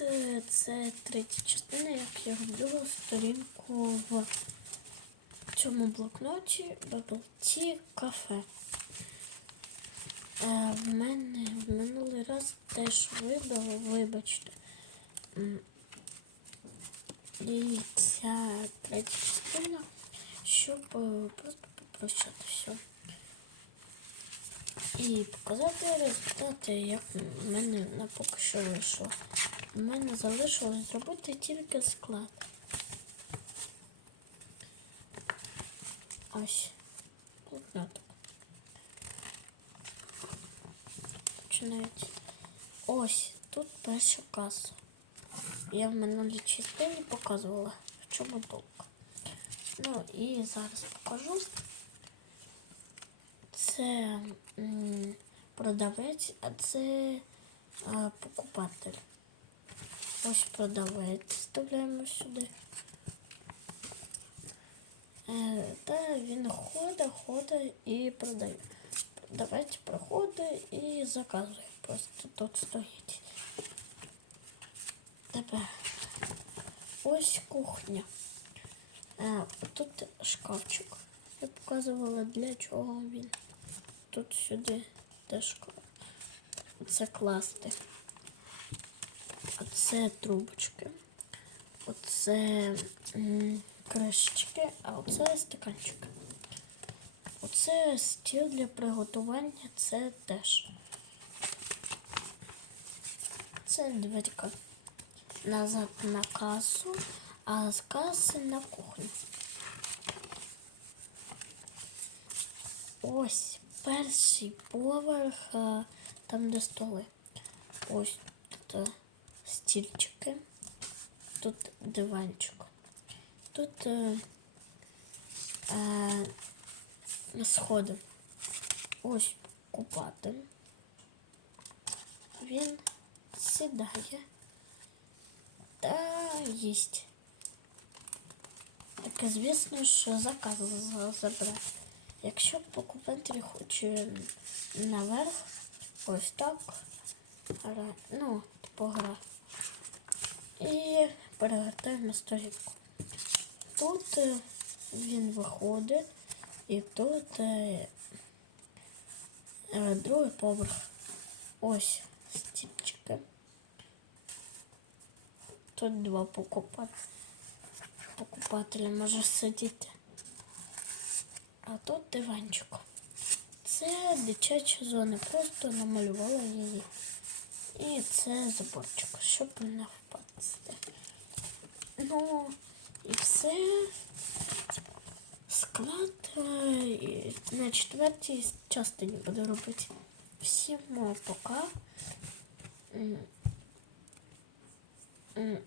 Е, це третя частина, як я роблю сторінку в цьому блокноті Bubble Tea Cafe. Е, В мене в минулий раз теж вибило, вибачте. І ця третя частина, щоб е, просто попрощатися. І показати результати, як в мене на поки що вийшло. У мене залишилось зробити тільки склад. Ось. Блокнотик. Починається. Ось тут перша каса. Я в минулій частині показувала, в чому толк. Ну і зараз покажу. Це продавець, а це а, покупатель. Ось продавець вставляємо сюди. Е, та він ходить, ходить і продає. Продавець проходить і заказує. Просто тут стоїть. Тепер ось кухня. Е, тут шкафчик. Я показувала для чого він. Тут сюди теж це класти. А це трубочки. Оце кришечки, а оце стаканчики. Оце стіл для приготування, це теж. Це дверка. Назад на касу, а з каси на кухню. Ось перший поверх, там де столи. Ось тут а, стільчики, тут диванчик. Тут е, е, сходи. Ось купати. Він сідає та їсть. Так, звісно, що заказ за- забере. Якщо покупатель хоче наверх, ось так, ну, типу гра. Перегортаємо сторінку. Тут е, він виходить, і тут е, е, другий поверх. Ось стіпчики. Тут два покупателя. Покупателя може сидіти. А тут диванчик. Це дитяча зона, просто намалювала її. І це заборчик, щоб не впасти. Ну, і все. Склад е, і на четвертій частині буду робити. Всім пока. М, м,